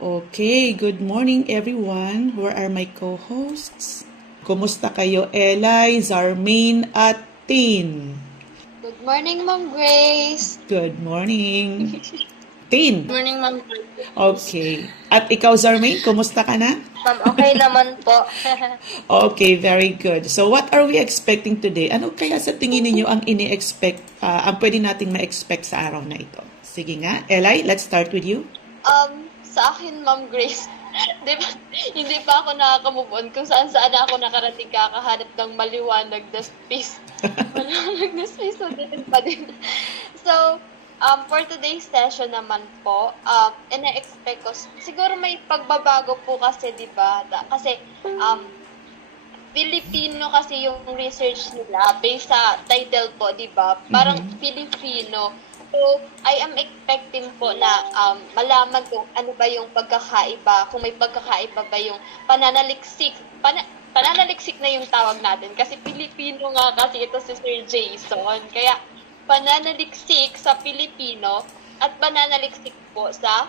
Okay, good morning everyone. Where are my co-hosts? Kumusta kayo, Eli, Zarmaine at Tin? Good morning, Ma'am Grace. Good morning. Tin. Morning, Ma'am Grace. Okay. At ikaw, Zarmaine, kumusta ka na? Ma'am, okay naman po. Okay, very good. So what are we expecting today? Ano kaya sa tingin ninyo ang ang pwede nating ma-expect sa araw na ito? Sige nga. Eli, let's start with you. Sa akin, Ma'am Grace, di ba, hindi pa ako nakaka-move on kung saan-saan ako nakarating kakahanap ng maliwanag na space. Maliwanag na space, so din pa din. So, for today's session naman po, ina-expect ko, siguro may pagbabago po kasi, di ba? Kasi, Filipino kasi yung research nila based sa title po, di ba? Parang Filipino. So, I am expecting po na malaman kung ano ba yung pagkakaiba, kung may pagkakaiba ba yung pananaliksik. Pananaliksik na yung tawag natin kasi Filipino nga kasi ito si Sir Jason. Kaya pananaliksik sa Filipino at pananaliksik po sa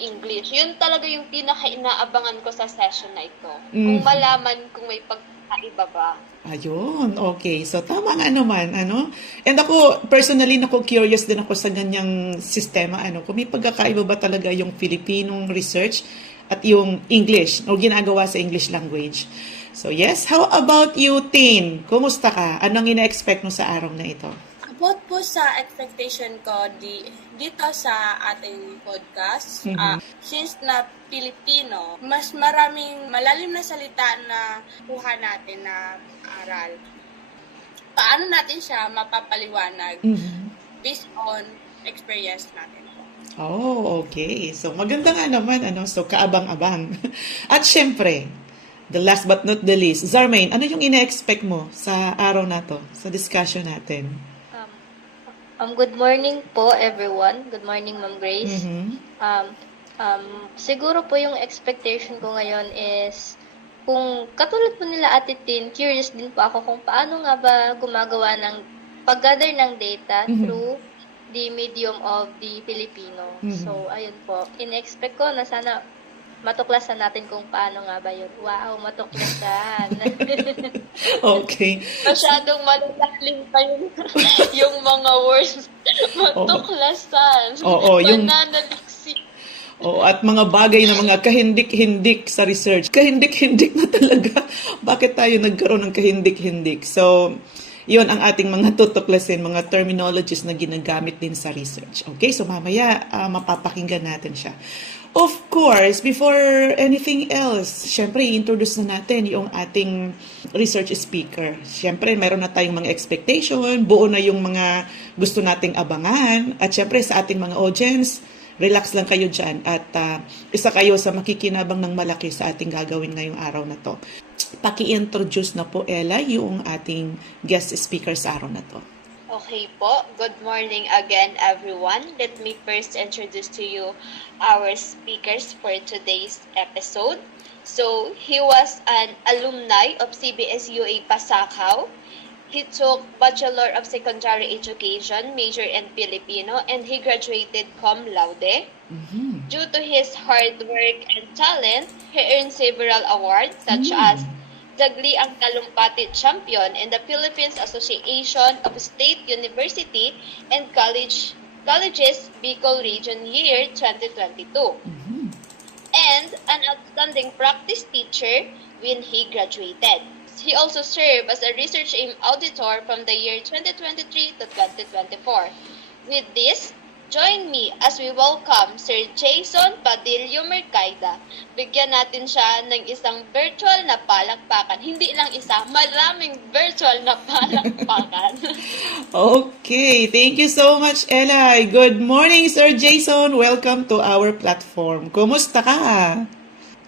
English. Yun talaga yung pinaka-inaabangan ko sa session na ito. Kung malaman kung may pagkakaiba ba. Ayun, okay. So, tama nga naman, ano? And ako, personally, curious din ako sa ganyang sistema, ano? Kung may pagkakaiba ba talaga yung Filipinong research at yung English, o ginagawa sa English language. So, yes. How about you, Tin? Kumusta ka? Anong ina-expect mo sa araw na ito? About po sa expectation ko dito sa ating podcast, since na Pilipino, mas maraming malalim na salita na kuha natin na aral. Paano natin siya mapapaliwanag based on experience natin po. Oh, okay. So, maganda nga naman, ano? So, kaabang-abang. At syempre, the last but not the least, Zarmaine, ano yung ina-expect mo sa araw na to, sa discussion natin? Good morning po everyone. Good morning, Ma'am Grace. Siguro po yung expectation ko ngayon is kung katulad po nila Ate Tin, curious din po ako kung paano nga ba gumagawa ng pag-gather ng data through the medium of the Filipino. So, ayun po. In-expect ko na sana matuklasan natin kung paano nga ba yun. Wow, matuklasan. Okay. Masyadong malalalim pa yung mga words. Matuklasan. Oo, yung Mananaliksik. Oo, at mga bagay na mga kahindik-hindik sa research. Kahindik-hindik na talaga. Bakit tayo nagkaroon ng kahindik-hindik? So, yun ang ating mga tutuklasin, mga terminologies na ginagamit din sa research. Okay, so mamaya mapapakinggan natin siya. Of course, before anything else, syempre i-introduce na natin yung ating research speaker. Syempre, meron na tayong mga expectation, buo na yung mga gusto nating abangan, at syempre sa ating mga audience, relax lang kayo dyan at isa kayo sa makikinabang ng malaki sa ating gagawin ngayong araw na to. Paki-introduce na po, Ella, yung ating guest speaker sa araw na to. Okay po. Good morning again, everyone. Let me first introduce to you our speakers for today's episode. So, he was an alumni of CBS-UA Pasakaw. He took Bachelor of Secondary Education, major in Filipino, and he graduated cum laude. Due to his hard work and talent, he earned several awards such as Dagli ang Talumpati Champion in the Philippines Association of State University and Colleges Bicol Region Year 2022. And an outstanding practice teacher when he graduated. He also served as a research aim auditor from the year 2023 to 2024. With this, join me as we welcome Sir Jason Padillo Mercaida. Bigyan natin siya ng isang virtual na palakpakan. Hindi lang isa, maraming virtual na palakpakan. Okay, thank you so much, Eli. Good morning, Sir Jason. Welcome to our platform. Kumusta ka?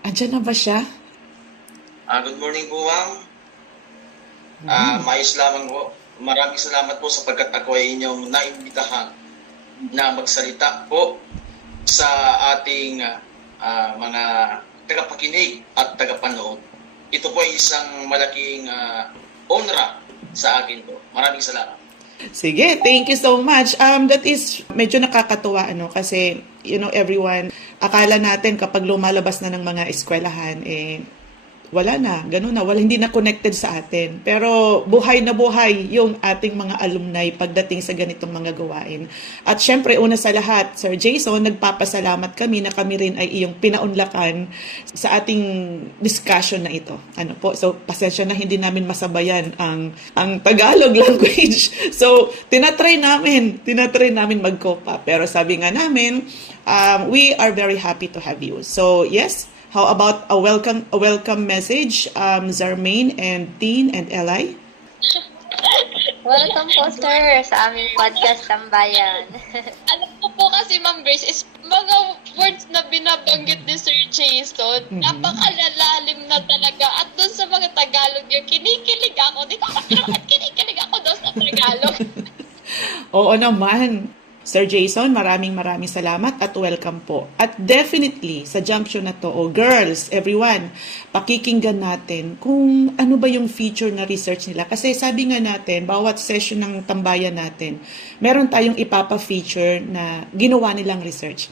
Andiyan na ba siya? Good morning po, ma'am. Maayos lamang po. Maraming salamat po sapagkat ako ay inyong naimbitahan na magsalita po sa ating mga tagapakinig at tagapanood. Ito po ay isang malaking honra sa akin po. Maraming salamat. Sige, thank you so much. That is medyo nakakatuwa kasi everyone akala natin kapag lumalabas na ng mga eskwelahan, wala na, ganun na, hindi na connected sa atin. Pero buhay na buhay yung ating mga alumni pagdating sa ganitong mga gawain. At syempre, una sa lahat, Sir Jason, nagpapasalamat kami na kami rin ay iyong pinaunlakan sa ating discussion na ito. Ano po? So, pasensya na hindi namin masabayan ang Tagalog language. So, tinatry namin mag-cope up. Pero sabi nga namin, we are very happy to have you. So, yes, how about a welcome message, Zarmaine and Dean and Eli? Welcome po, sir, sa aming podcast Tambayan. Alam ko po kasi, Ma'am Grace, is mga words na binabanggit ni Sir Jason, napakalalalim na talaga. At doon sa mga Tagalog yung kinikilig ako. Di ko kapirakan, kinikilig ako doon sa Tagalog. Oo naman. Sir Jason, maraming salamat at welcome po. At definitely, sa junction na to, girls, everyone, pakikinggan natin kung ano ba yung feature na research nila. Kasi sabi nga natin, bawat session ng tambayan natin, meron tayong ipapa-feature na ginawa nilang research.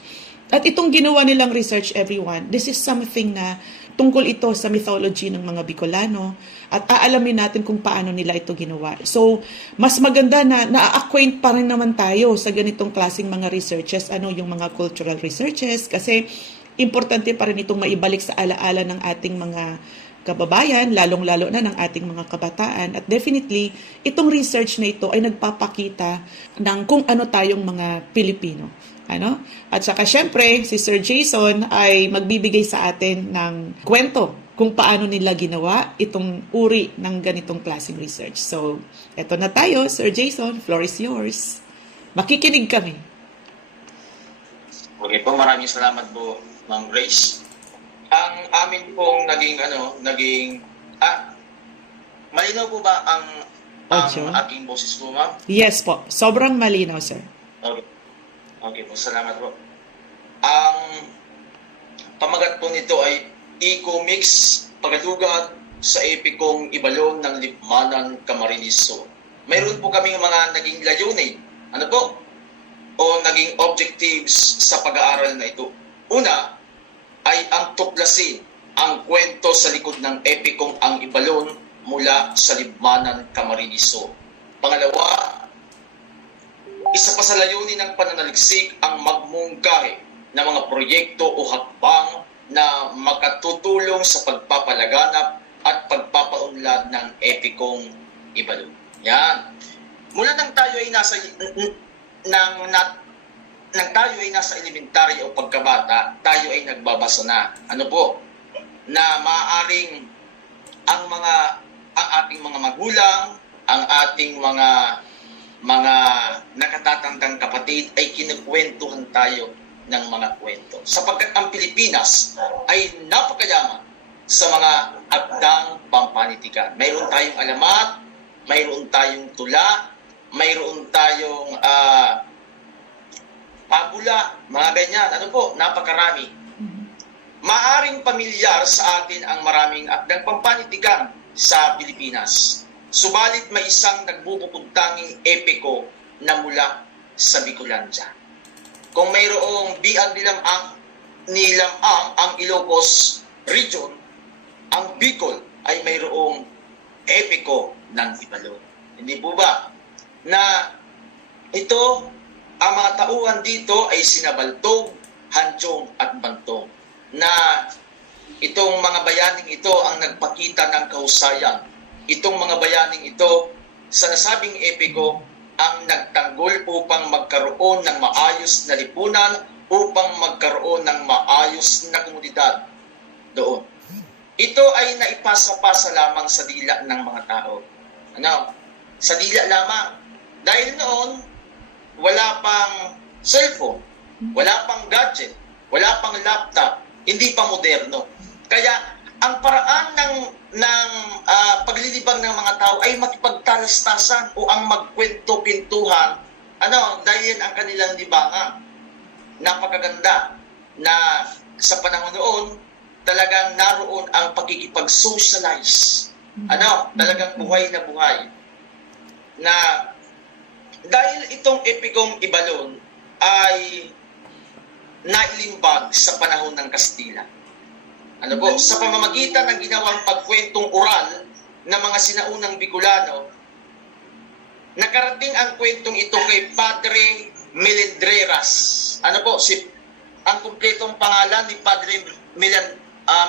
At itong ginawa nilang research, everyone, this is something na tungkol ito sa mythology ng mga Bicolano at aalamin natin kung paano nila ito ginawa. So, mas maganda na na-acquaint pa rin naman tayo sa ganitong klaseng mga researches, yung mga cultural researches, kasi importante pa rin itong maibalik sa alaala ng ating mga kababayan, lalong-lalo na ng ating mga kabataan. At definitely, itong research na ito ay nagpapakita ng kung ano tayong mga Pilipino. At saka syempre, si Sir Jason ay magbibigay sa atin ng kwento kung paano nila ginawa itong uri ng ganitong klaseng research. So, eto na tayo, Sir Jason, floor is yours. Makikinig kami. Okay po, maraming salamat po, Ma'am Grace. Ang amin pong malinaw po ba ang aking boses po, ma'am? Yes po, sobrang malinaw, sir. Okay po, salamat po. Ang pamagat po nito ay Eco-Mix, Pagadugat sa epikong Ibalon ng Libmanan, Camarines Sur. Mayroon po kaming mga naging layunin, o naging objectives sa pag-aaral na ito. Una ay ang tuklasin ang kwento sa likod ng epikong Ang Ibalon mula sa Libmanan, Camarines Sur. Pangalawa, isa pa sa layunin ng pananaliksik ang magmungkahi ng mga proyekto o hakbang na makatutulong sa pagpapalaganap at pagpapaunlad ng epikong Ibalon. Yan. Mula nang tayo ay nasa elementary o pagkabata, tayo ay nagbabasa na. Na maaaring ang ating mga magulang, ang ating mga nakatatandang kapatid ay kinukwentuhan tayo ng mga kwento. Sapagkat ang Pilipinas ay napakayaman sa mga akdang pampanitikan. Mayroon tayong alamat, mayroon tayong tula, mayroon tayong pabula, mga ganyan. Napakarami. Maaring pamilyar sa atin ang maraming akdang pampanitikan sa Pilipinas. Subalit may isang nagbubukod-tanging epiko na mula sa Bicolandia. Kung mayroong biag nilamang ang Ilocos region, ang Bicol ay mayroong epiko ng Ibalon. Hindi po ba? Na ito, ang mga tauhan dito ay sina Baltog, Hanchong at Bantong. Na itong mga bayaning ito ang nagpakita ng kahusayan. Itong mga bayaning ito sa nasabing epiko ang nagtanggol upang magkaroon ng maayos na lipunan, upang magkaroon ng maayos na komunidad doon. Ito ay naipasa-pasa lamang sa dila ng mga tao. Sa dila lamang. Dahil noon, wala pang cellphone, wala pang gadget, wala pang laptop, hindi pa moderno. Kaya ang paraan ng paglilibang ng mga tao ay makipagtalastasan o ang magkwento-pintuhan. Dahil ang kanilang libangan. Napakaganda na sa panahon noon, talagang naroon ang pagkikipag-socialize. Talagang buhay na buhay. Na dahil itong epikong Ibalon ay nailimbag sa panahon ng Kastila. Ano po? Sa pamamagitan ng ginawang pagkwentong oral ng mga sinaunang Bicolano, nakarating ang kwentong ito kay Padre Melendreras. Ano po? Ang kumpletong pangalan ni Padre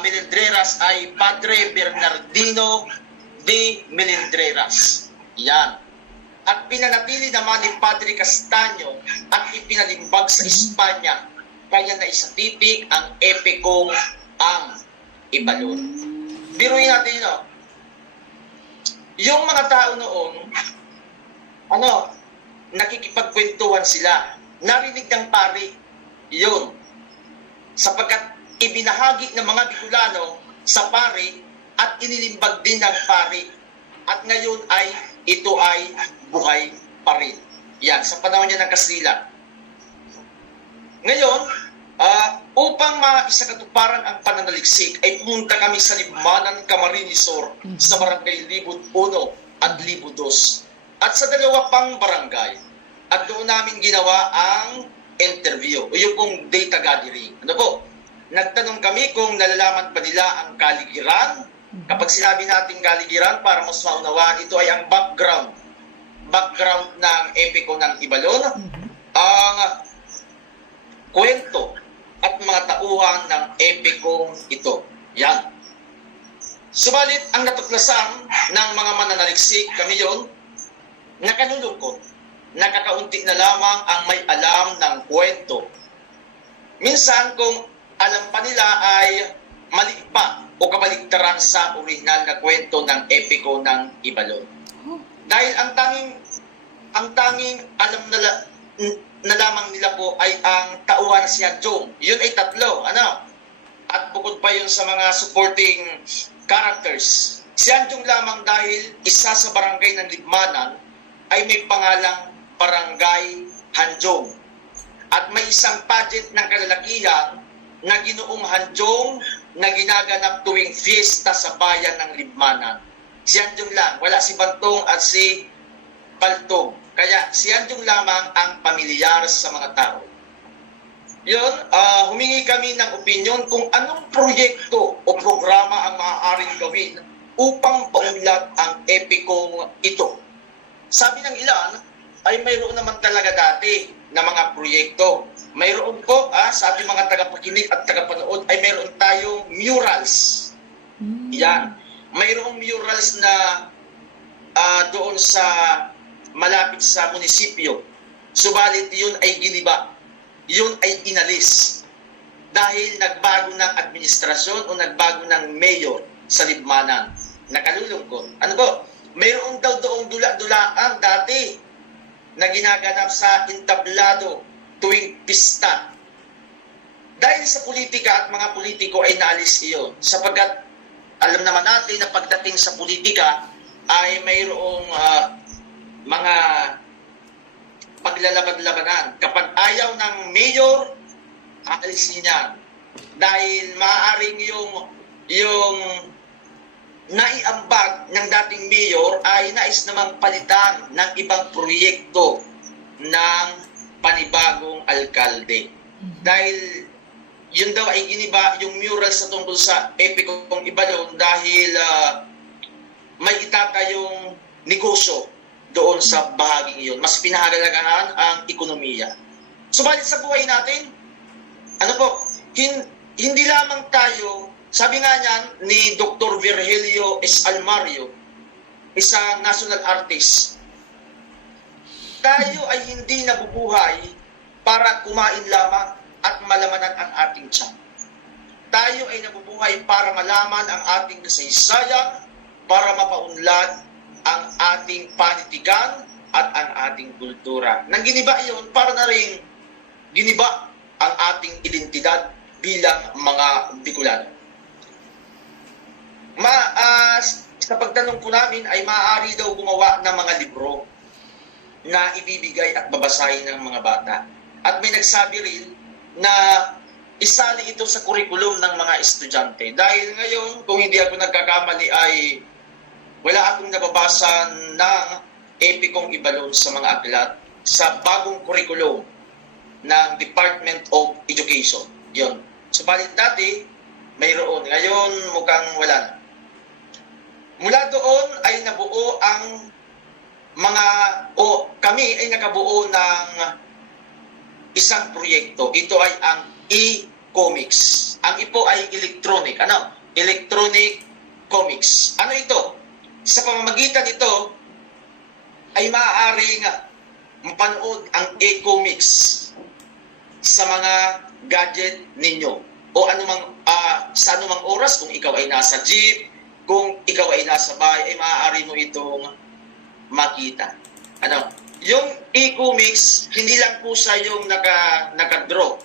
Melendreras ay Padre Bernardino de Melendreras. Yan. At pinanatili naman ni Padre Castaño at ipinalimbag sa Espanya. Kaya na isatitik ang epikong ang Ibalon. Biruin natin yun, yung mga tao noon, nakikipagkwentuhan sila. Narinig ng pari, yun. Sapagkat ibinahagi ng mga Bicolano sa pari at inilimbag din ng pari. At ngayon ay ito ay buhay pa rin. Yan, sa panahon niya ng Kastila. Ngayon, upang maisakatuparan ang pananaliksik, ay pumunta kami sa Libmanan, Camarines Sur, sa barangay Libod 1 at Libod 2. At sa dalawa pang barangay. At doon namin ginawa ang interview, o yung pong data gathering. Ano po? Nagtanong kami kung nalalaman pa nila ang kaligiran. Kapag sinabi natin kaligiran, para mas maunawaan, ito ay ang background ng epiko ng Ibalon, ang kwento at mga tauhan ng epikong ito. Yan. Subalit, ang natuklasan ng mga mananaliksik, kami yon, nakalulungkot. Nakakaunti na lamang ang may alam ng kwento. Minsan, kung alam pa nila ay mali pa o kabaligtaran sa original na kwento ng epiko ng Ibalon. Dahil ang tanging alam na lamang nila po ay ang tauhan si Hanjong. Yun ay 3, At bukod pa yun sa mga supporting characters. Si Hanjong lamang dahil isa sa barangay ng Libmanan ay may pangalang Barangay Hanjong. At may isang pageant ng kalalakihan na Ginoong Hanjong na ginaganap tuwing fiesta sa bayan ng Libmanan. Si Hanjong lang, wala si Bantong at si Paltong. Kaya si Hanjong lamang ang pamilyar sa mga tao. Yun, humingi kami ng opinyon kung anong proyekto o programa ang maaaring gawin upang paunlad ang epikong ito. Sabi ng ilan, ay mayroon naman talaga dati na mga proyekto. Mayroon po, sa ating mga tagapakinig at tagapanood, ay mayroon tayong murals. Yan. Mayroong murals na doon sa malapit sa munisipyo. Subalit yun ay giniba. Yun ay inalis. Dahil nagbago ng administrasyon o nagbago ng mayor sa Libmanan. Nakalulungkot. Ano po? Mayroon daw doong dula-dulaan dati na ginaganap sa entablado tuwing pista. Dahil sa politika at mga politiko ay naalis iyon. Sapagkat alam naman natin na pagdating sa politika ay mayroong mga paglalaban-labanan. Kapag ayaw ng mayor, aalisin niya. Dahil maaaring yung naiambag ng dating mayor ay nais namang palitan ng ibang proyekto ng panibagong alkalde. Dahil yun daw ay giniba yung mural sa tungkol sa epikong Ibalon dahil may itatayong negosyo doon sa bahaging iyon. Mas pinahalalagahan ang ekonomiya. Subalit sa buhay natin, hindi lamang tayo. Sabi nga niyan ni Dr. Virgilio S. Almario, isang national artist, tayo ay hindi nabubuhay para kumain lamang at malamanan ang ating tiyan. Tayo ay nabubuhay para malaman ang ating kasaysayan, para mapaunlad ang ating panitikan at ang ating kultura. Nang giniba iyon, para na rin giniba ang ating identidad bilang mga Bicolano. Sa pagtanong ko namin ay maaari daw gumawa ng mga libro na ibibigay at babasahin ng mga bata. At may nagsabi rin na isali ito sa kurikulum ng mga estudyante. Dahil ngayon, kung hindi ako nagkakamali ay wala akong nababasa ng epikong Ibalon sa mga aklat sa bagong kurikulum ng Department of Education. Yun. Subalit dati, mayroon. Ngayon, mukhang wala na. Mula doon ay nabuo ang kami ay nakabuo ng isang proyekto. Ito ay ang e-comics. Ang ipo ay electronic. Electronic comics. Ano ito? Sa pamamagitan ito ay maaaring mapanood ang e-comics sa mga gadget ninyo o sa anumang oras. Kung ikaw ay nasa jeep, kung ikaw ay nasa bahay, ay maaari mo itong makita. Yung e-comics, hindi lang po siya yung naka-draw.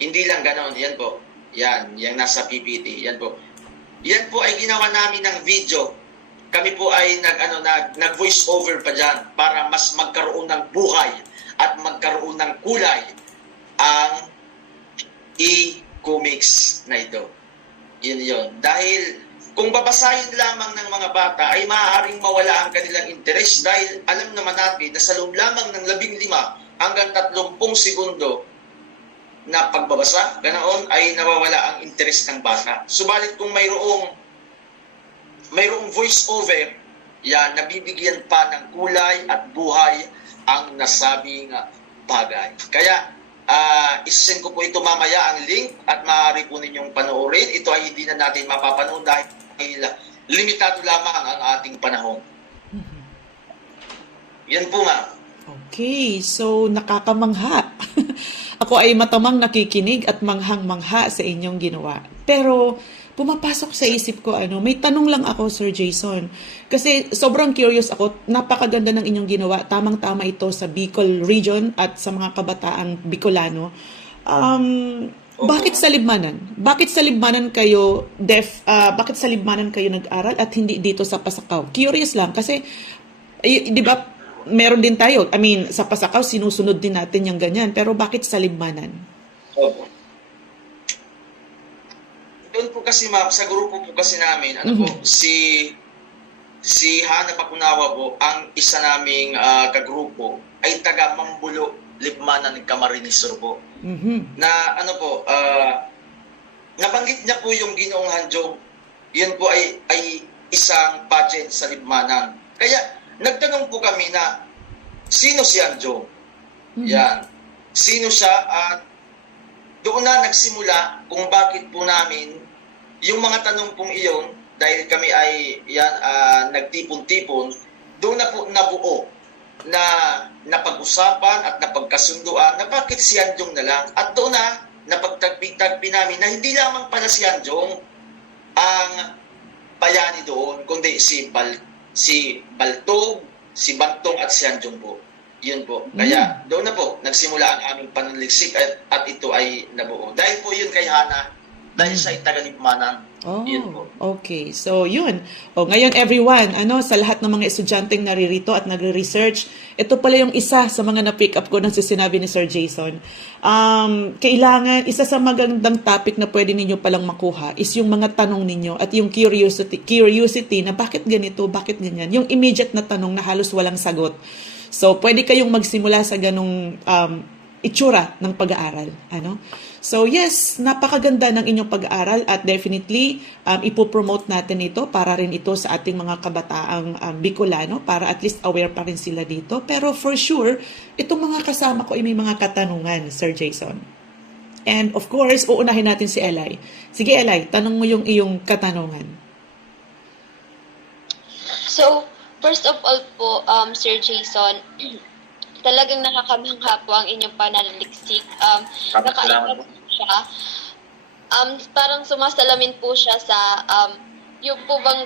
Hindi lang ganon. Yan po. Yan, yung nasa PPT. Yan po. Yan po ay ginawa namin ng video. Kami po ay nag-voice over pa dyan para mas magkaroon ng buhay at magkaroon ng kulay ang e-comics na ito. Yun. Dahil kung babasahin lamang ng mga bata ay maaaring mawala ang kanilang interes dahil alam naman natin na sa loob lamang ng 15 hanggang 30 segundo na pagbabasa, ganoon ay nawawala ang interes ng bata. Subalit kung mayroong voice over, yan, nabibigyan pa ng kulay at buhay ang nasabing bagay. Kaya, isend ko po ito mamaya ang link at maaari po ninyong panoorin. Ito ay hindi na natin mapapanood dahil limitado lamang ang ating panahon. Yan po, ma'am. Okay, so nakakaangha. Ako ay matamang nakikinig at manghang-mangha sa inyong ginawa. Pero pumapasok sa isip ko, may tanong lang ako, Sir Jason. Kasi sobrang curious ako, napakaganda ng inyong ginawa. Tamang-tama ito sa Bicol region at sa mga kabataang Bicolano. Bakit sa Libmanan? Bakit sa Libmanan kayo nag-aral at hindi dito sa Pasakaw? Curious lang kasi, di ba, meron din tayo. Sa Pasakaw, sinusunod din natin yung ganyan. Pero bakit sa Libmanan? Opo. Doon po kasi, ma'am, sa grupo po kasi namin, si Hana Pakunawa po, ang isa naming kagrupo, ay taga Mambulo, Libmanan, Camarines Sur po. Na nabanggit niya po yung Ginoong Hanjong. Yun po ay isang pageant sa Libmanan. Kaya, nagtanong po kami na, sino si Hanjong? Yan. Sino siya? At doon na nagsimula kung bakit po namin yung mga tanong pong iyon, dahil kami ay nagtipon-tipon, doon na po nabuo na napag-usapan at napagkasunduan na bakit si Hanjong na lang. At doon na napagtagpi-tagpi namin na hindi lamang pala si Hanjong ang bayani doon, kundi si Baltog, si Bantong at si Hanjong po. Yun po. Kaya doon na po nagsimula ang aming pananaliksik at ito ay nabuo. Dahil po yun kay Hana, dahil siya ay taga-Libmanan. Yun po. Okay. So, yun. Ngayon everyone, sa lahat ng mga estudyanteng naririto at nagre-research, ito pala yung isa sa mga na-pick up ko ng sinabi ni Sir Jason. Kailangan, isa sa magandang topic na pwede ninyo palang makuha is yung mga tanong ninyo at yung curiosity na bakit ganito, bakit ganyan. Yung immediate na tanong na halos walang sagot. So, pwede kayong magsimula sa ganong itsura ng pag-aaral. So yes, napakaganda ng inyong pag-aaral at definitely ipopromote natin ito para rin ito sa ating mga kabataang Bicolano para at least aware pa rin sila dito. Pero for sure, itong mga kasama ko ay may mga katanungan, Sir Jason. And of course, uunahin natin si Eli. Sige Eli, tanong mo yung iyong katanungan. So, first of all po, Sir Jason, talagang nakakamangha po ang inyong pananaliksik. Nakaiba po siya. Parang sumasalamin po siya sa yung po bang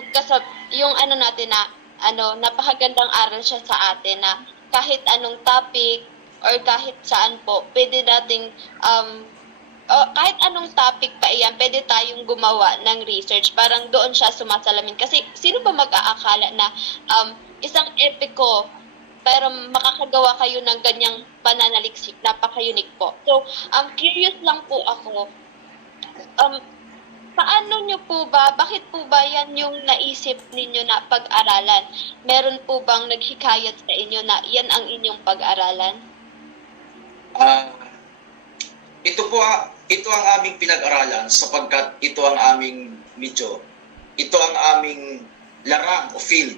yung natin na napakagandang aral siya sa atin na kahit anong topic or kahit saan po, pwede nating kahit anong topic pa iyan, pwede tayong gumawa ng research. Parang doon siya sumasalamin. Kasi sino ba mag-aakala na isang epiko pero makakagawa kayo ng ganyang pananaliksik, napaka-unique po. So, curious lang po ako, paano nyo po ba, bakit po ba yan yung naisip ninyo na pag-aralan? Meron po bang naghikayat sa inyo na yan ang inyong pag-aralan? Ah, ito ang aming pinag-aralan sapagkat ito ang aming ito ang aming larang o field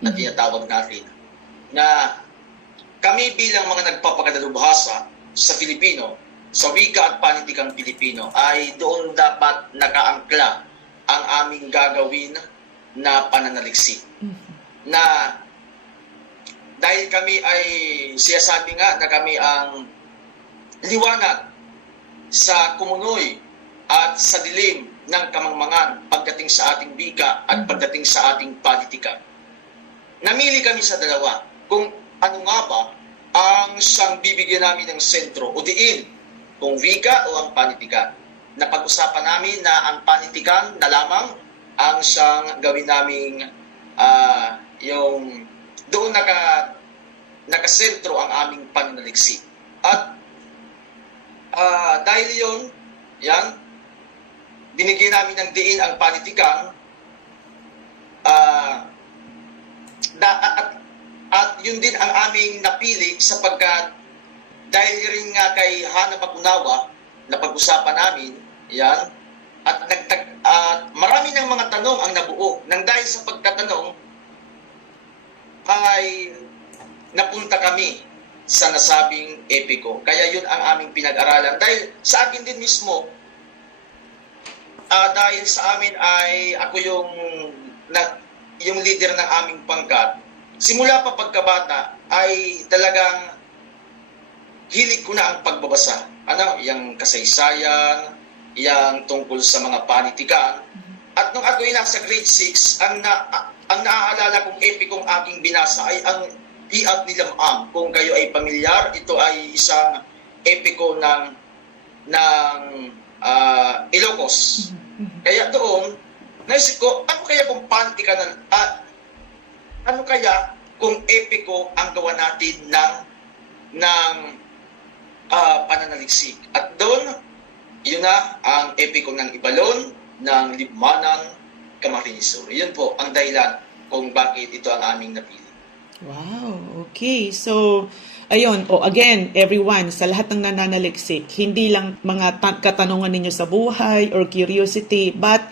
na tinatawag natin, na kami bilang mga nagpapakadalubhasa sa Filipino, sa wika at panitikang Pilipino, ay doon dapat nakaangkla ang aming gagawin na pananaliksik. Na dahil kami ay siyasabi nga na kami ang liwanag sa kumunoy at sa dilim ng kamangmangan pagdating sa ating wika at pagdating sa ating politika. Namili kami sa dalawa kung ano nga ba ang siyang bibigyan namin ng sentro o diin, kung wika o ang panitikan. Napag-usapan namin na ang panitikan na lamang ang siyang gawin naming yung doon nakasentro ang aming pananaliksik. At dahil yan, binigyan namin ng diin ang panitikan, at yun din ang aming napili sapagkat dahil rin nga kay Hana Magunawa na pag-usapan namin, yan, at marami ng mga tanong ang nabuo. Nang dahil sa pagtatanong, ay napunta kami sa nasabing epiko. Kaya yun ang aming pinag-aralan. Dahil sa akin din mismo, dahil sa amin ay ako yung leader ng aming pangkat, simula pa pagkabata ay talagang hilig ko na ang pagbabasa. Yung kasaysayan, yung tungkol sa mga panitikan. At nung ako ay nasa grade 6, ang naaalala kong epikong aking binasa ay ang Iag ni Lamam. Kung kayo ay pamilyar, ito ay isang epiko ng Ilocos. Kaya doon, naisip ko, ano kaya kung panitikan ano kaya kung epiko ang gawa natin ng pananaliksik? At doon, yun na ang epiko ng Ibalon, ng Libmanan, Camarines Sur. Yun po ang dahilan kung bakit ito ang aming napili. Wow, okay. So, ayun, again, everyone, sa lahat ng nananaliksik, hindi lang mga katanungan ninyo sa buhay or curiosity, but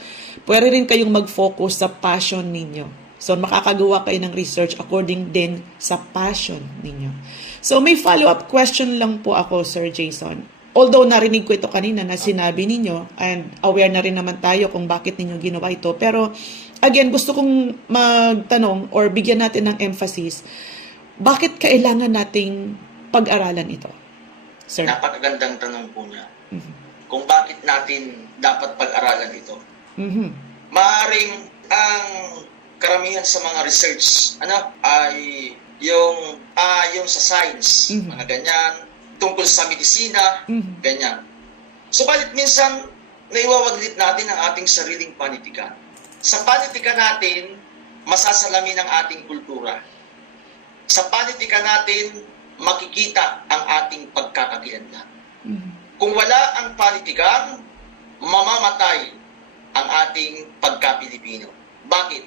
pwede rin kayong mag-focus sa passion ninyo. So, makakagawa kayo ng research according din sa passion ninyo. So, may follow-up question lang po ako, Sir Jason. Although narinig ko ito kanina na sinabi ninyo, and aware na rin naman tayo kung bakit ninyo ginawa ito, pero again, gusto kong magtanong or bigyan natin ng emphasis, bakit kailangan nating pag-aralan ito? Sir? Napakagandang tanong po niya. Kung bakit natin dapat pag-aralan ito. Maaaring ang karamihan sa mga research ay yung sa science, mga ganyan, tungkol sa medisina, ganyan. Subalit minsan, naiwawaglit natin ang ating sariling panitikan. Sa panitikan natin, masasalamin ang ating kultura. Sa panitikan natin, makikita ang ating pagkakakilanlan. Kung wala ang panitikan, mamamatay ang ating pagka-Pilipino. Bakit?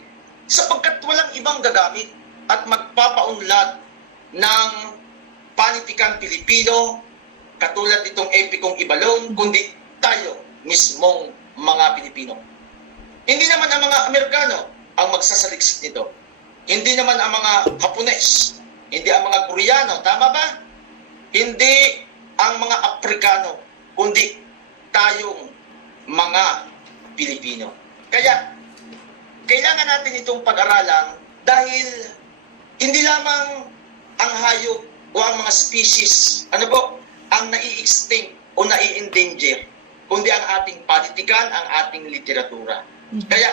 Sapagkat walang ibang gagamit at magpapaunlad ng panitikang Pilipino katulad nitong epikong Ibalon, kundi tayo mismong mga Pilipino. Hindi naman ang mga Amerikano ang magsasaliksik nito. Hindi naman ang mga Hapones, hindi ang mga Koreano, tama ba? Hindi ang mga Afrikano, kundi tayong mga Pilipino. Kaya, kailangan natin itong pag-aralan dahil hindi lamang ang hayop o ang mga species, ang nai-extinct o nai-endanger, kundi ang ating panitikan, ang ating literatura. Kaya,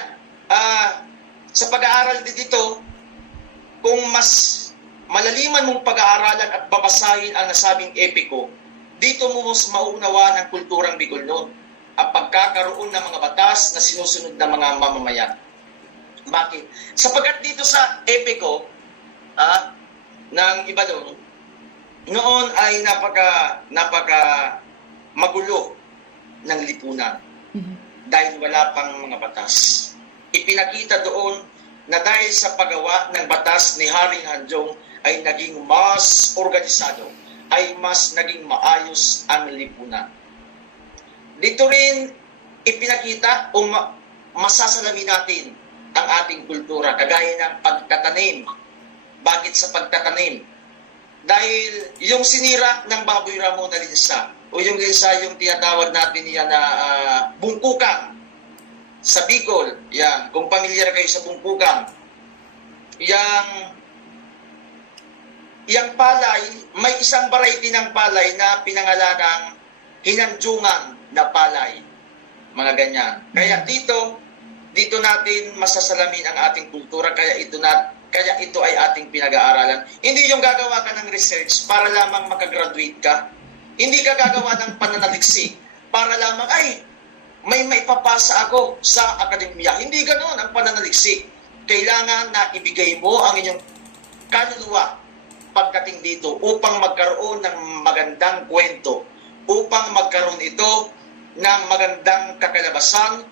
sa pag-aaral din dito, kung mas malaliman mong pag-aaralan at babasahin ang nasabing epiko, dito mo mas mauunawaan ang kulturang Bicolnon, ang pagkakaroon ng mga batas na sinusunod ng mga mamamayan. Bakit? Sapagkat dito sa epiko ng Ibalon, noon ay napaka magulo ng lipunan dahil wala pang mga batas. Ipinakita doon na dahil sa paggawa ng batas ni Haring Hanjong ay naging mas organisado, ay mas naging maayos ang lipunan. Dito rin ipinakita o masasalamin natin ang ating kultura, kagaya ng pagtatanim. Bakit sa pagtatanim? Dahil yung sinira ng baboy ramo na linsa, o yung linsa yung tinatawag natin niya na bungkukan sa Bicol, yan, kung pamilyar kayo sa bungkukan, yang palay, may isang variety ng palay na pinangalanang hinanjungan na palay. Mga ganyan. Kaya dito natin masasalamin ang ating kultura, kaya ito ay ating pinag-aaralan. Hindi yung gagawa ka ng research para lamang makagraduate ka. Hindi ka gagawa ng pananaliksik para lamang, ay, may maipapasa ako sa akademya. Hindi ganoon ang pananaliksik. Kailangan na ibigay mo ang inyong kaluluwa pagdating dito upang magkaroon ng magandang kwento, upang magkaroon ito ng magandang kakalabasan,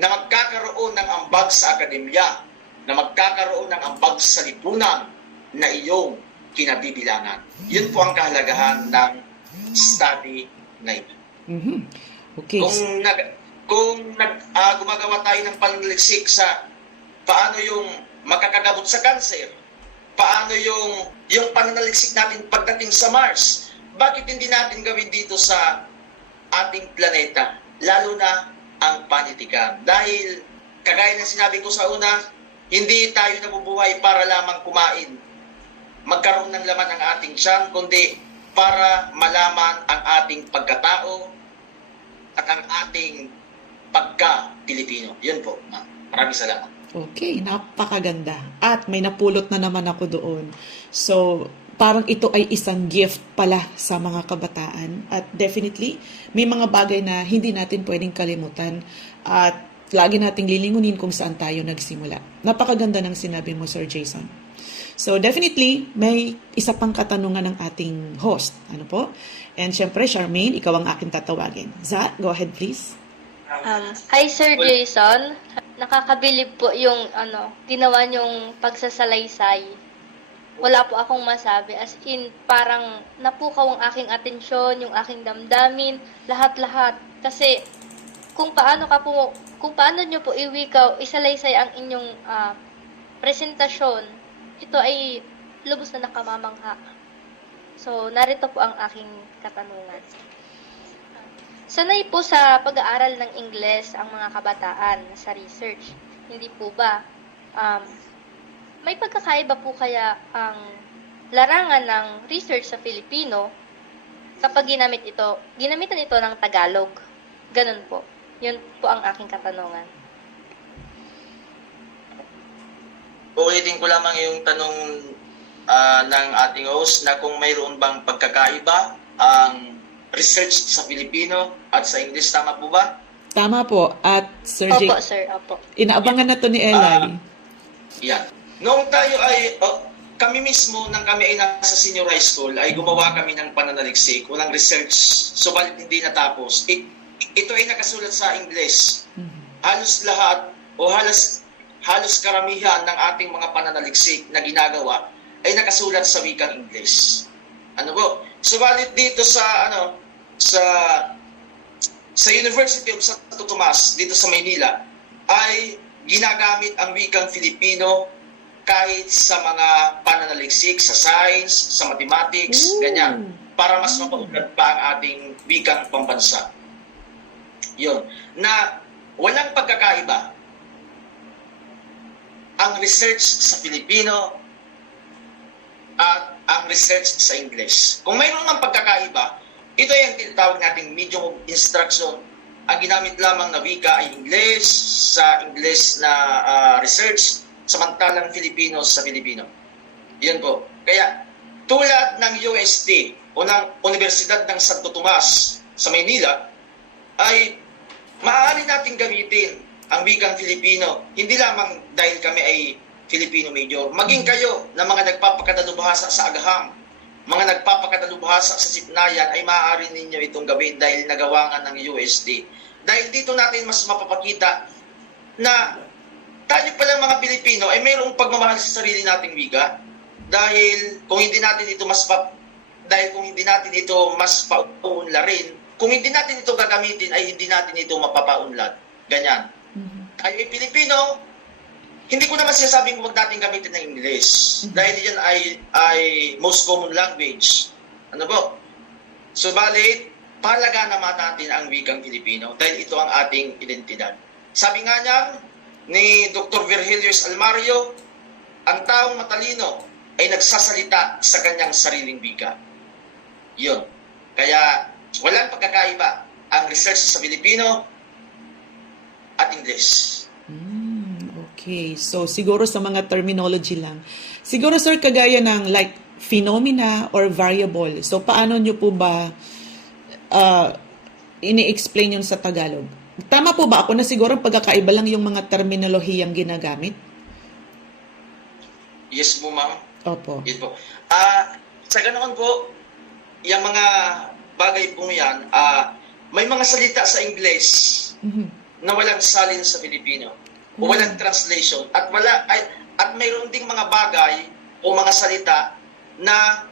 na magkakaroon ng ambag sa akademya, na magkakaroon ng ambag sa lipunan na iyong kinabibilangan. Yun po ang kahalagahan ng study na ito. Mhm. Okay. Kung gumagawa tayo ng pananaliksik sa paano yung makakagamot sa cancer, paano yung pananaliksik natin pagdating sa Mars, bakit hindi natin gawin dito sa ating planeta, lalo na ang panitikan? Dahil, kagaya ng sinabi ko sa una, hindi tayo nabubuhay para lamang kumain, magkaroon ng laman ang ating tiyan, kundi para malaman ang ating pagkatao at ang ating pagka-Pilipino. Yun po. Maraming salamat. Okay, napakaganda. At may napulot na naman ako doon. So, parang ito ay isang gift pala sa mga kabataan. At definitely, may mga bagay na hindi natin pwedeng kalimutan. At lagi nating lilingunin kung saan tayo nagsimula. Napakaganda ng sinabi mo, Sir Jason. So, definitely, may isa pang katanungan ng ating host. Ano po? And syempre, Charmaine, ikaw ang aking tatawagin. Za, go ahead please. Hi Sir Jason, nakakabilib po yung ginawa niyong pagsasalaysay. Wala po akong masabi, as in parang napukaw ang aking atensyon, yung aking damdamin, lahat-lahat. Kasi kung paano niyo po isalaysay ang inyong presentasyon, ito ay lubos na nakamamangha. So narito po ang aking katanungan. Sanay po sa pag-aaral ng Ingles ang mga kabataan sa research. Hindi po ba? May pagkakaiba po kaya ang larangan ng research sa Filipino kapag ginamitan ito ng Tagalog? Ganun po. Yun po ang aking katanungan. Ulitin ko lamang yung tanong ng ating host na kung mayroon bang pagkakaiba ang research sa Filipino at sa English, tama po ba? Tama po. At Sir Opo, Jake, sir. Opo. inaabangan na to ni Eli. Yan. Noong tayo ay, kami mismo, nang kami ay nasa senior high school, ay gumawa kami ng pananaliksik, walang research, subalit hindi natapos. Ito ay nakasulat sa English. Halos lahat, o halos karamihan ng ating mga pananaliksik na ginagawa ay nakasulat sa wikang English. Ano po? Subalit dito sa University of Santo Tomas dito sa Maynila ay ginagamit ang wikang Filipino kahit sa mga pananaliksik, sa science, sa mathematics, ganyan, para mas mapaunlad pa ang ating wikang pambansa. Yun. Na walang pagkakaiba ang research sa Filipino at ang research sa English. Kung mayroon ng pagkakaiba, ito ay ang tinatawag nating medium of instruction. Ang ginamit lamang na wika ay English, sa English na research, samantalang Filipino sa Filipino. Yan po. Kaya, tulad ng UST o ng Universidad ng Santo Tomas sa Maynila, ay maaari natin gamitin ang wikang Filipino. Hindi lamang dahil kami ay Filipino major. Maging kayo na mga nagpapakadalubhasa sa Agaham, mga nagpapakadalubhasa sa Sipnayan, ay maaari ninyo itong gawin dahil nagawa nga ng USD. Dahil dito natin mas mapapakita na tayo palang mga Pilipino ay mayroong pagmamahal sa sarili nating wika. Dahil kung hindi natin ito dahil kung hindi natin ito mas pauunlarin, kung hindi natin ito gagamitin, ay hindi natin ito mapapaunlad. Ganyan. Tayo ay Pilipino, hindi ko naman sinasabing huwag natin gamitin ng English. Dahil yan ay most common language. Ano po? Subalit, pahalaga naman natin ang wikang Filipino dahil ito ang ating identidad. Sabi nga niya ni Dr. Virgilio Almario, ang taong matalino ay nagsasalita sa kanyang sariling wika. Yun. Kaya walang pagkakaiba ang research sa Filipino at English. Okay. So, siguro sa mga terminology lang. Siguro, sir, kagaya ng like phenomena or variable. So, paano nyo po ba ini-explain yun sa Tagalog? Tama po ba ako na siguro pagkakaiba lang yung mga terminolohiyang ginagamit? Yes po, ma'am. Opo. Yun po. Sa ganoon po, yung mga bagay po yan, may mga salita sa English na walang salin sa Filipino o walang translation at mayroon ding mga bagay o mga salita na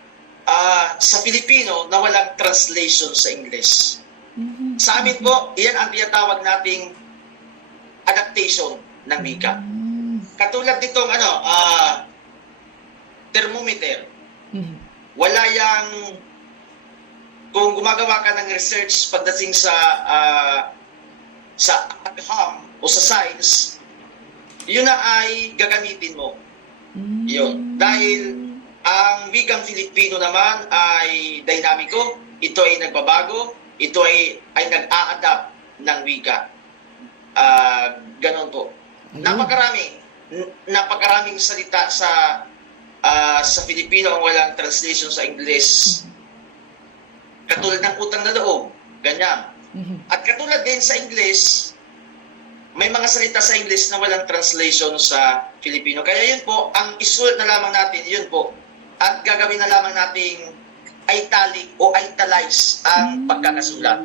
sa Filipino na walang translation sa English. Sa amin po, iyan ang tinatawag nating adaptation ng wika. Katulad nitong thermometer. Wala yang kung gumagawa ka ng research pagdating sa agham o sa science, yun na ay gagamitin mo. Yun. Dahil ang wikang Filipino naman ay dinamiko, ito ay nagbabago, ito ay nag-a-adapt ng wika. Ganon po. Napakaraming salita sa Filipino ang walang translation sa English. Katulad ng utang na loob, ganyan. At katulad din sa English, may mga salita sa English na walang translation sa Filipino. Kaya yun po, ang isulat na lamang natin, yun po, at gagawin na lamang nating italic o italize ang pagkakasulat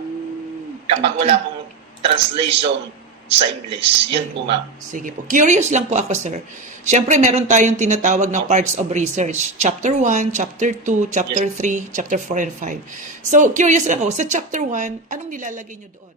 kapag wala pong translation sa English. Yun po, ma'am. Sige po. Curious lang po ako, sir. Siyempre, meron tayong tinatawag na parts of research. Chapter 1, Chapter 2, Chapter 3, Chapter 4, and 5. So, curious lang ako. Sa Chapter 1, anong nilalagay nyo doon?